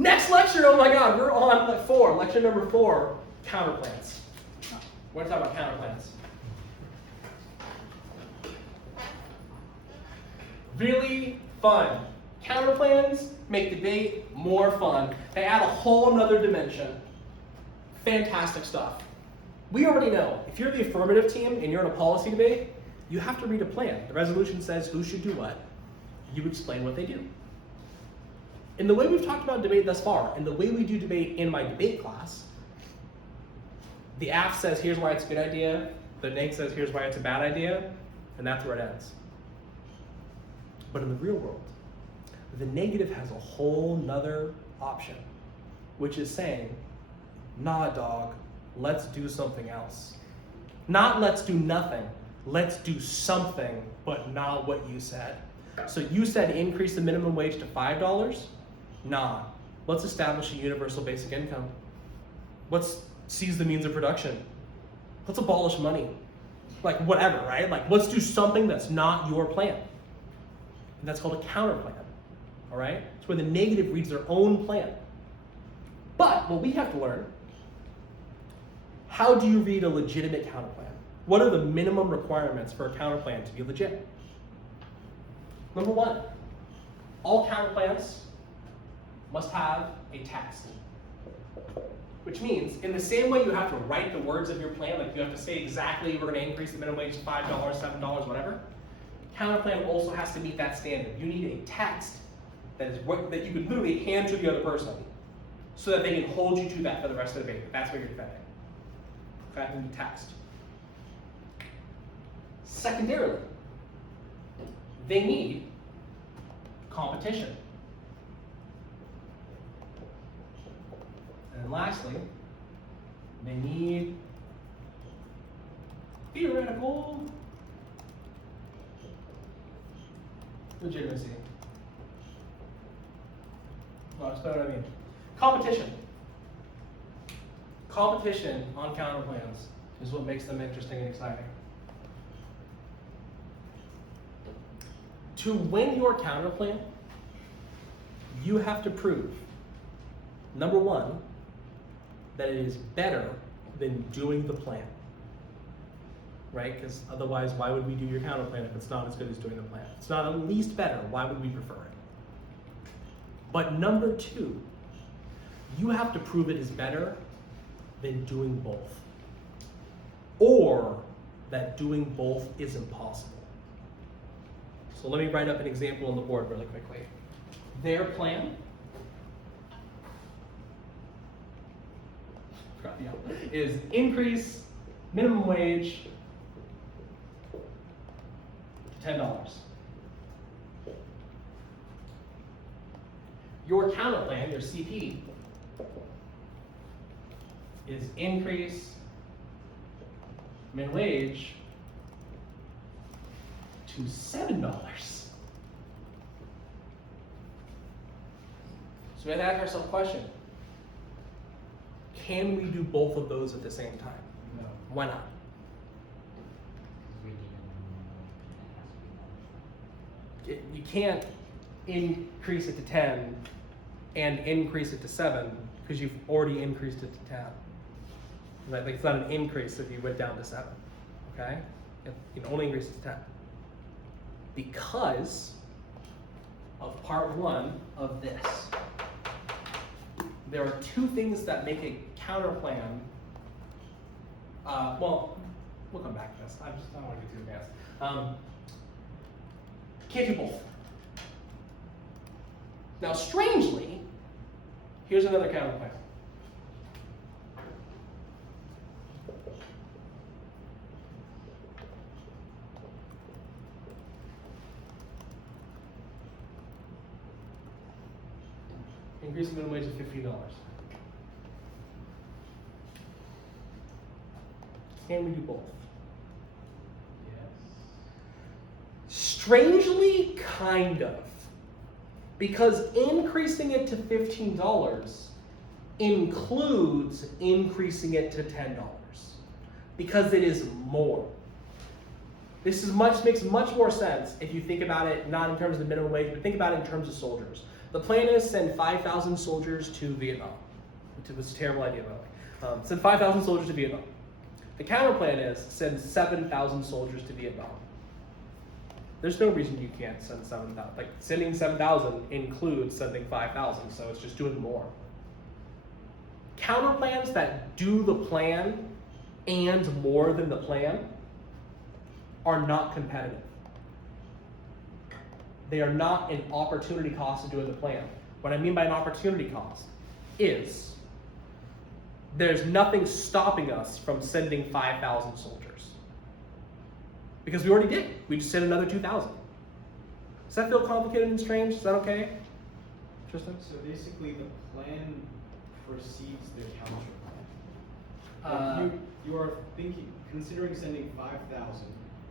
Next lecture, oh my God, we're on lecture number 4, counterplans. We're going to talk about counterplans. Really fun. Counterplans make debate more fun. They add a whole nother dimension. Fantastic stuff. We already know, if you're the affirmative team and you're in a policy debate, you have to read a plan. The resolution says who should do what. You explain what they do. In the way we've talked about debate thus far, and the way we do debate in my debate class, the AF says here's why it's a good idea, the neg says here's why it's a bad idea, and that's where it ends. But in the real world, the negative has a whole nother option, which is saying, nah dog, let's do something else. Not let's do nothing, let's do something, but not what you said. So you said increase the minimum wage to $5? Nah, let's establish a universal basic income. Let's seize the means of production. Let's abolish money. Like whatever, right? Like let's do something that's not your plan. And that's called a counterplan, all right? It's where the negative reads their own plan. But what we have to learn, how do you read a legitimate counterplan? What are the minimum requirements for a counterplan to be legit? Number 1, all counterplans must have a text. Which means, in the same way you have to write the words of your plan, like you have to say exactly we're going to increase the minimum wage to $5, $7, whatever, counterplan also has to meet that standard. You need a text that you could literally hand to the other person so that they can hold you to that for the rest of the debate. That's what you're defending. That can be text. Secondarily, they need competition. And lastly, they need theoretical legitimacy. Well, that's what I mean. Competition. Competition on counterplans is what makes them interesting and exciting. To win your counterplan, you have to prove, number 1, that it is better than doing the plan. Right? Because otherwise, why would we do your counterplan if it's not as good as doing the plan? If it's not at least better, why would we prefer it? But number 2, you have to prove it is better than doing both. Or that doing both is impossible. So let me write up an example on the board really quickly. Their plan is increase minimum wage to $10. Your counterplan, your CP, is increase minimum wage to $7. So we have to ask ourselves a question. Can we do both of those at the same time? No. Why not? You can't increase it to 10 and increase it to 7 because you've already increased it to 10. Right? Like it's not an increase if you went down to 7. Okay? You can only increase it to 10. Because of part 1 of this. There are 2 things that make a counterplan. Well, we'll come back to this. I don't want to get too advanced. Can't do both. Now, strangely, here's another counterplan. Increasing minimum wage to $15. Can we do both? Yes. Strangely, kind of. Because increasing it to $15 includes increasing it to $10. Because it is more. This is makes much more sense if you think about it not in terms of the minimum wage, but think about it in terms of soldiers. The plan is send 5,000 soldiers to Vietnam, which was a terrible idea, by the way. Send 5,000 soldiers to Vietnam. The counter plan is send 7,000 soldiers to Vietnam. There's no reason you can't send 7,000. Like, sending 7,000 includes sending 5,000, so it's just doing more. Counter plans that do the plan and more than the plan are not competitive. They are not an opportunity cost of doing the plan. What I mean by an opportunity cost is there's nothing stopping us from sending 5,000 soldiers. Because we already did. We just sent another 2,000. Does that feel complicated and strange? Is that okay? Tristan? So basically the plan precedes the counter Uh, plan. You are considering sending 5,000.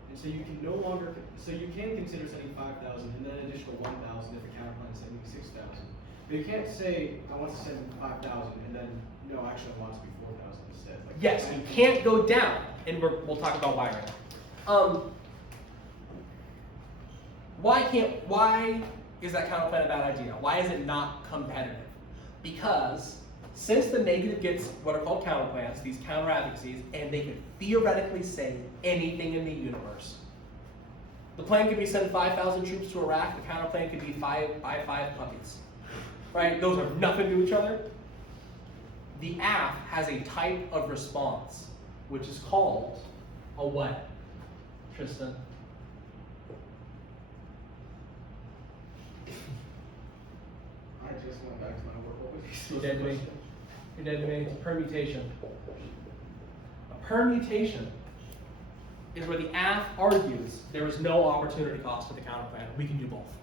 And so you can no longer, so you can consider sending 5,000 and then an additional 1,000 if the counter plan is sending 6,000. But you can't say, I want to send 5,000 and then, no, actually I want it to be 4,000 instead. Like, yes, you can't go down, and we'll talk about why right now. Why is that counter plan a bad idea? Why is it not competitive? Because since the negative gets what are called counter plans, these counter advocacies, and they can theoretically say anything in the universe. The plan could be send 5,000 troops to Iraq. The counter plan could be buy 5 puppies. Right? Those have nothing to do with each other. The AF has a type of response, which is called a what? Tristan? I just went back to my work. What was You're dead to me. You're dead to me. It's a permutation. A permutation is where the AF argues there is no opportunity cost to the counterplan. We can do both.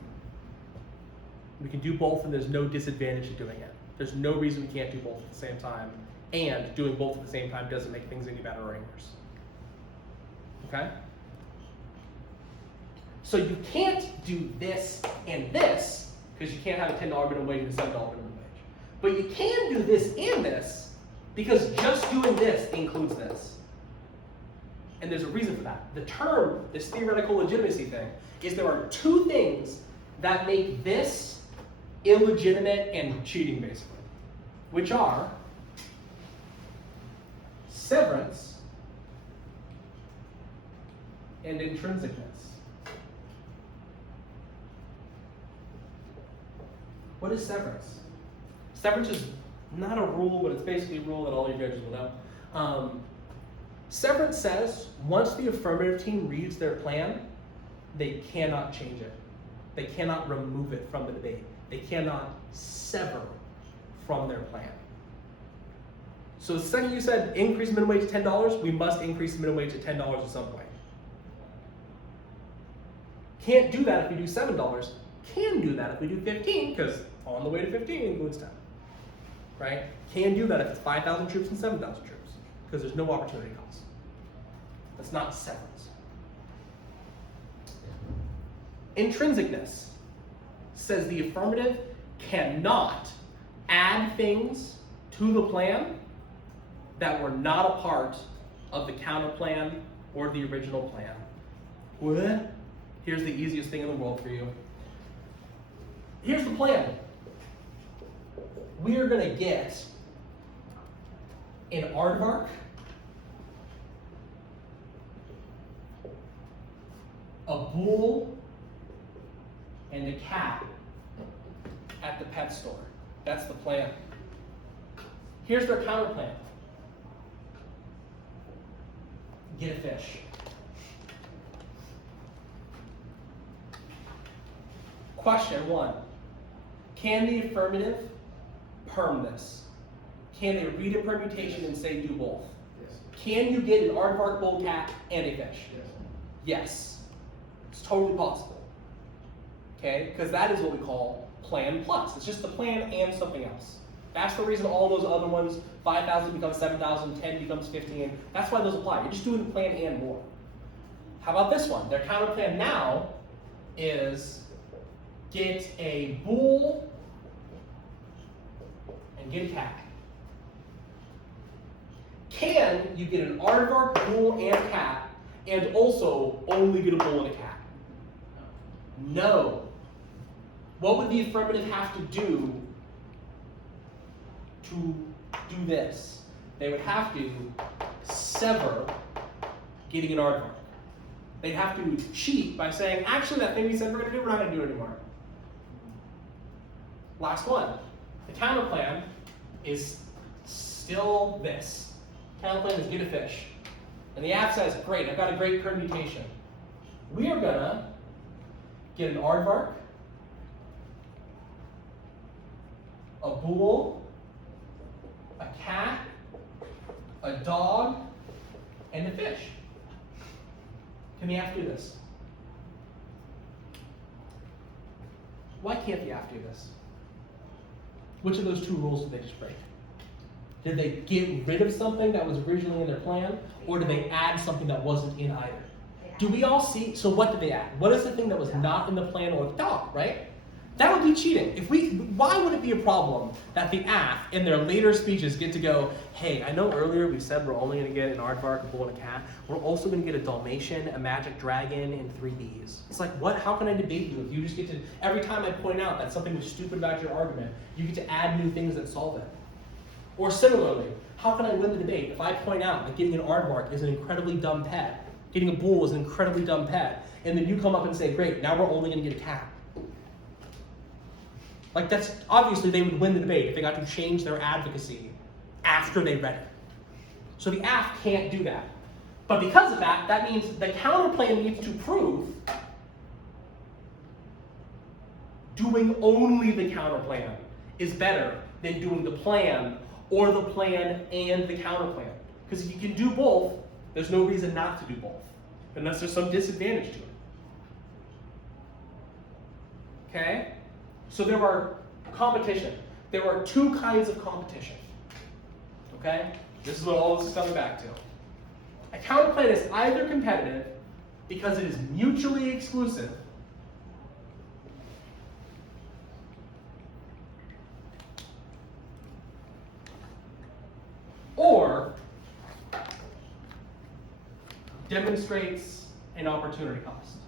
We can do both, and there's no disadvantage to doing it. There's no reason we can't do both at the same time, and doing both at the same time doesn't make things any better or any worse. Okay? So you can't do this and this, because you can't have a $10 minimum wage and a $7 minimum wage. But you can do this and this, because just doing this includes this. And there's a reason for that. The term, this theoretical legitimacy thing, is there are two things that make this illegitimate and cheating, basically, which are severance and intrinsicness. What is severance? Severance is not a rule, but it's basically a rule that all your judges will know. Severance says once the affirmative team reads their plan, they cannot change it. They cannot remove it from the debate. They cannot sever from their plan. So the second you said increase minimum wage to $10, we must increase the minimum wage to $10 at some point. Can't do that if we do $7. Can do that if we do 15, because on the way to 15 includes 10. Right? Can do that if it's 5,000 troops and 7,000 troops, because there's no opportunity cost. That's not severance. Intrinsicness says the affirmative cannot add things to the plan that were not a part of the counter plan or the original plan. What? Here's the easiest thing in the world for you. Here's the plan. We are going to get an aardvark, a bull, and a cat at the pet store. That's the plan. Here's their counter plan. Get a fish. Question 1. Can the affirmative perm this? Can they read a permutation and say do both? Yes. Can you get an aardvark, bull, cat, and a fish? Yes. Yes. It's totally possible. Okay? Because that is what we call plan plus. It's just the plan and something else. That's the reason all those other ones, 5,000 becomes 7,000, 10 becomes 15. That's why those apply. You're just doing the plan and more. How about this one? Their counter plan now is get a bull and get a cat. Can you get an aardvark, bull, and cat, and also only get a bull and a cat? No. What would the affirmative have to do this? They would have to sever getting an aardvark. They'd have to cheat by saying, actually, that thing we said we're going to do, we're not going to do it anymore. Last one. The counterplan is still this. Counterplan is get a fish. And the app says, great, I've got a great permutation. We are going to get an aardvark, a bull, a cat, a dog, and a fish. Can the app do this? Why can't the app do this? Which of those two rules did they just break? Did they get rid of something that was originally in their plan, or did they add something that wasn't in either? Do we all see? So what did they add? What is the thing that was not in the plan or the dog, right? That would be cheating. Why would it be a problem that the app in their later speeches get to go, hey, I know earlier we said we're only going to get an aardvark, a bull, and a cat. We're also going to get a Dalmatian, a magic dragon, and 3 bees. It's like, what? How can I debate you if you just get to, every time I point out that something was stupid about your argument, you get to add new things that solve it? Or similarly, how can I win the debate if I point out that getting an aardvark is an incredibly dumb pet, getting a bull is an incredibly dumb pet, and then you come up and say, great, now we're only going to get a cat? Like, that's obviously they would win the debate if they got to change their advocacy after they read it. So the app can't do that. But because of that, that means the counterplan needs to prove doing only the counterplan is better than doing the plan or the plan and the counterplan. Because if you can do both, there's no reason not to do both, unless there's some disadvantage to it. Okay? So there are competition. There are 2 kinds of competition. Okay? This is what all this is coming back to. A counterplan is either competitive because it is mutually exclusive, or demonstrates an opportunity cost.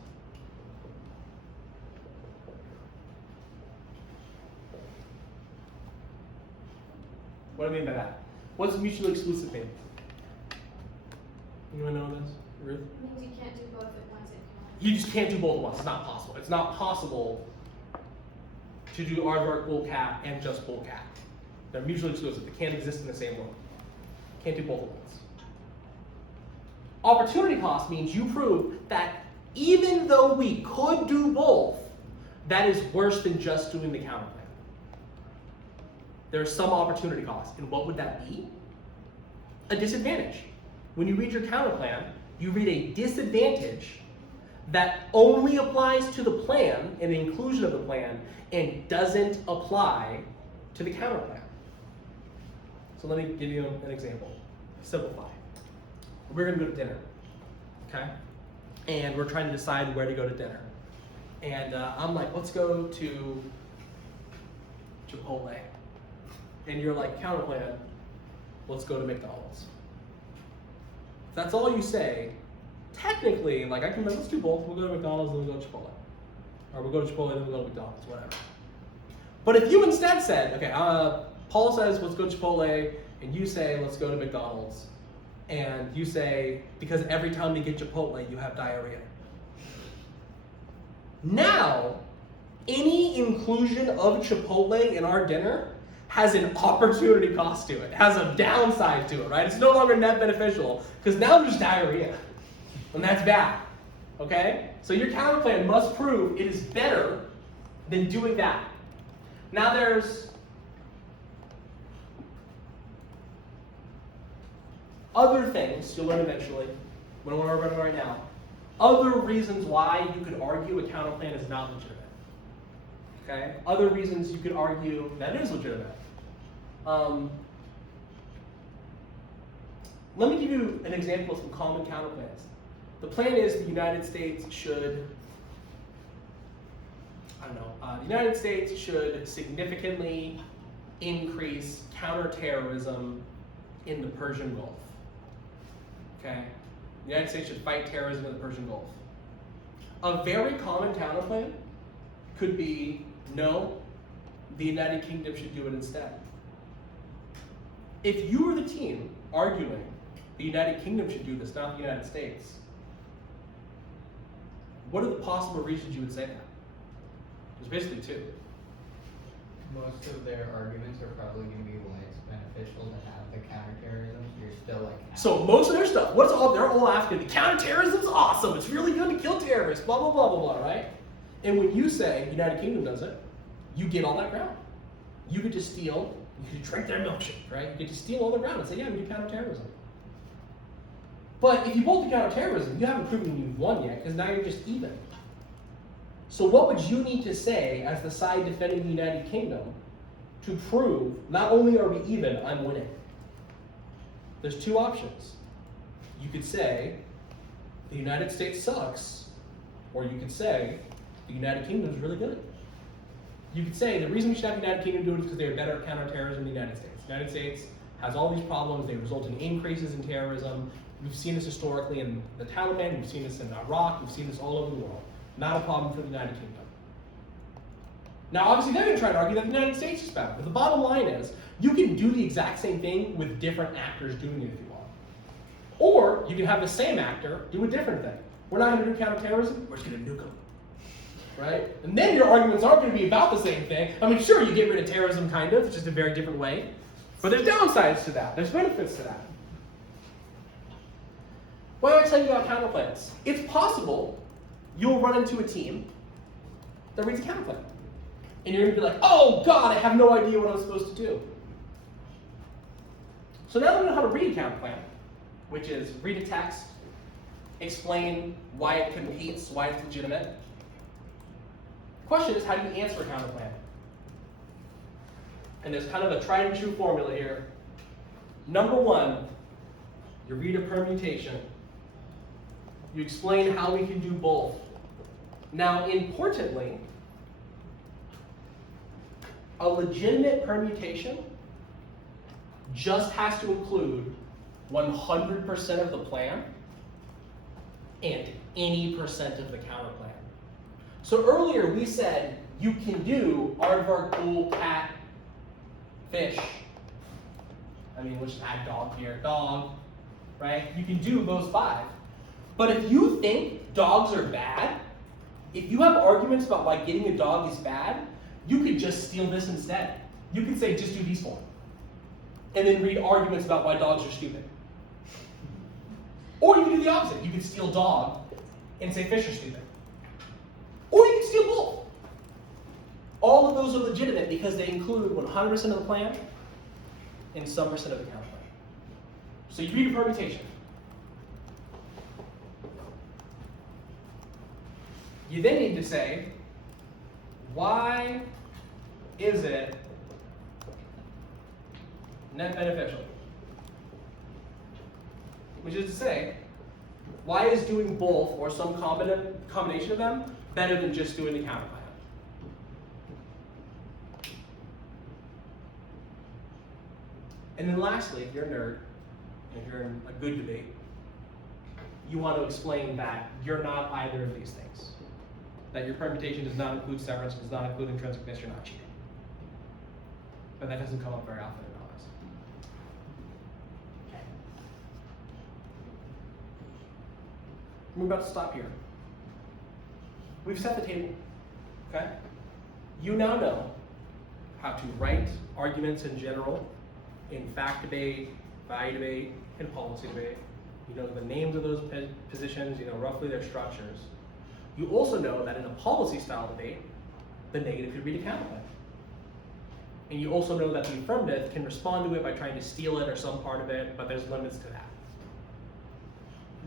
What do I mean by that? What does mutually exclusive mean? Anyone know this? Ruth? It means you can't do both at once. You just can't do both at once. It's not possible. It's not possible to do aardvark, bull, cat, and just bull, cat. They're mutually exclusive. They can't exist in the same room. Can't do both at once. Opportunity cost means you prove that even though we could do both, that is worse than just doing the counterplan. There's some opportunity cost. And what would that be? A disadvantage. When you read your counterplan, you read a disadvantage that only applies to the plan and the inclusion of the plan and doesn't apply to the counterplan. So let me give you an example. Simplify. We're going to go to dinner, okay? And we're trying to decide where to go to dinner. And I'm like, let's go to Chipotle. And you're like, counterplan, let's go to McDonald's. If that's all you say, technically, like I can, let's do both. We'll go to McDonald's, then we'll go to Chipotle. Or we'll go to Chipotle, then we'll go to McDonald's, whatever. But if you instead said, okay, Paul says, let's go to Chipotle, and you say, let's go to McDonald's, and you say, because every time you get Chipotle, you have diarrhea. Now, any inclusion of Chipotle in our dinner has an opportunity cost to it, has a downside to it, right? It's no longer net beneficial, because now there's diarrhea, and that's bad, okay? So your counterplan must prove it is better than doing that. Now there's other things you'll learn eventually, we don't want to worry about it right now, other reasons why you could argue a counterplan is not legitimate. Okay? Other reasons you could argue that it is legitimate. Let me give you an example of some common counterplans. The plan is the United States should, the United States should significantly increase counterterrorism in the Persian Gulf. Okay? The United States should fight terrorism in the Persian Gulf. A very common counterplan could be No, the United Kingdom should do it instead. If you were the team arguing the United Kingdom should do this, not the United States, what are the possible reasons you would say that? There's basically two. Most of their arguments are probably going to be why it's beneficial to have the counterterrorism. So you're still like. So most of their stuff, they're all after the counterterrorism's awesome. It's really good to kill terrorists. Blah blah blah blah blah. Right? And when you say the United Kingdom does it, you get all that ground. You get to steal. You can drink their milkshake, right? You get to steal all the ground and say, yeah, we do counterterrorism. But if you both do counterterrorism, you haven't proven you've won yet, because now you're just even. So what would you need to say as the side defending the United Kingdom to prove not only are we even, I'm winning? There's two options. You could say the United States sucks, or you could say the United Kingdom is really good. You could say the reason we should have the United Kingdom do it is because they're better at counterterrorism than the United States. The United States has all these problems. They result in increases in terrorism. We've seen this historically in the Taliban. We've seen this in Iraq. We've seen this all over the world. Not a problem for the United Kingdom. Now, obviously, they're going to try to argue that the United States is better. But the bottom line is, you can do the exact same thing with different actors doing it if you want. Or you can have the same actor do a different thing. We're not going to do counterterrorism. We're just going to nuke them. Right? And then your arguments aren't going to be about the same thing. I mean, sure, you get rid of terrorism, kind of. It's just a very different way. But there's downsides to that. There's benefits to that. Why do I tell you about counterplans? It's possible you'll run into a team that reads a counterplan. And you're going to be like, oh, God, I have no idea what I'm supposed to do. So now that we know how to read a counterplan, which is read a text, explain why it competes, why it's legitimate, the question is, how do you answer a counterplan? And there's kind of a tried and true formula here. Number one, you read a permutation. You explain how we can do both. Now, importantly, a legitimate permutation just has to include 100% of the plan and any percent of the counterplan. So earlier we said you can do aardvark, bull, cat, fish. I mean, let's just add dog here. Dog, right? You can do those 5. But if you think dogs are bad, if you have arguments about why getting a dog is bad, you could just steal this instead. You could say, just do these 4. And then read arguments about why dogs are stupid. Or you could do the opposite. You could steal dog and say fish are stupid. Or you can steal both. All of those are legitimate because they include 100% of the plan and some percent of the counterplan. So you read a permutation. You then need to say, why is it net beneficial? Which is to say, why is doing both or some combination of them better than just doing the counterplan? And then lastly, if you're a nerd, and if you're in a good debate, you want to explain that you're not either of these things. That your permutation does not include severance, does not include intrinsic, you're not cheating. But that doesn't come up very often in class. Okay. We're about to stop here. We've set the table. Okay? You now know how to write arguments in general, in fact debate, value debate, and policy debate. You know the names of those positions, you know roughly their structures. You also know that in a policy style debate, the negative could read a counterplan. And you also know that the affirmative can respond to it by trying to steal it or some part of it, but there's limits to that.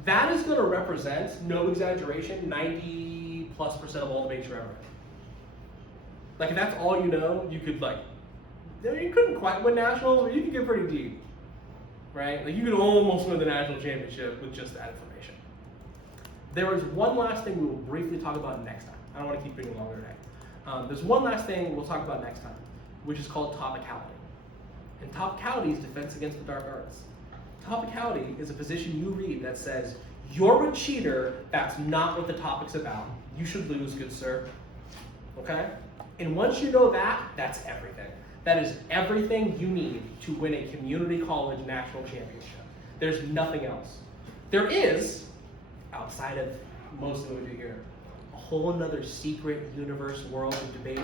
That is going to represent, no exaggeration, 90+% of all debates you're ever in. Like if that's all you know, you could you couldn't quite win nationals, but you could get pretty deep, right? Like you could almost win the national championship with just that information. There is one last thing we will briefly talk about next time. I don't want to keep bringing longer today. There's one last thing we'll talk about next time, which is called topicality. And topicality is defense against the dark arts. Topicality is a position you read that says, you're a cheater, that's not what the topic's about. You should lose, good sir. Okay? And once you know that, that's everything. That is everything you need to win a community college national championship. There's nothing else. There is, outside of most of what we do here, a whole another secret universe world of debate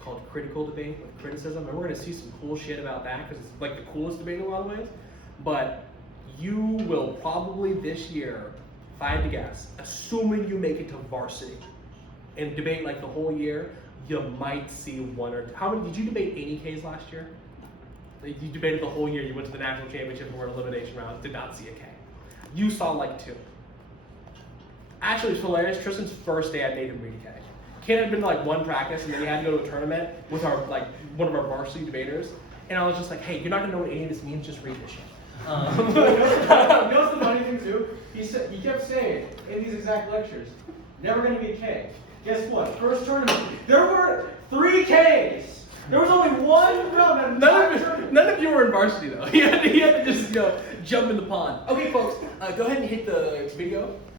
called critical debate with criticism. And we're going to see some cool shit about that because it's like the coolest debate in a lot of ways. But you will probably this year, if I had to guess, assuming you make it to varsity and debate like the whole year, you might see one or two. How many, did you debate 80 Ks last year? Like, you debated the whole year, you went to the national championship and were in elimination rounds, did not see a K. You saw like 2. Actually, it's hilarious. Tristan's first day I made him read a K. Kid had been to like 1 practice and then he had to go to a tournament with our like one of our varsity debaters. And I was just like, hey, you're not gonna know what any of this means, just read this shit. You know what's the funny thing too? He kept saying in these exact lectures, never gonna be a K. Guess what? First tournament, there were 3 Ks. There was only 1 round. None of you were in varsity though. He had to just jump in the pond. Okay, folks, go ahead and hit the video.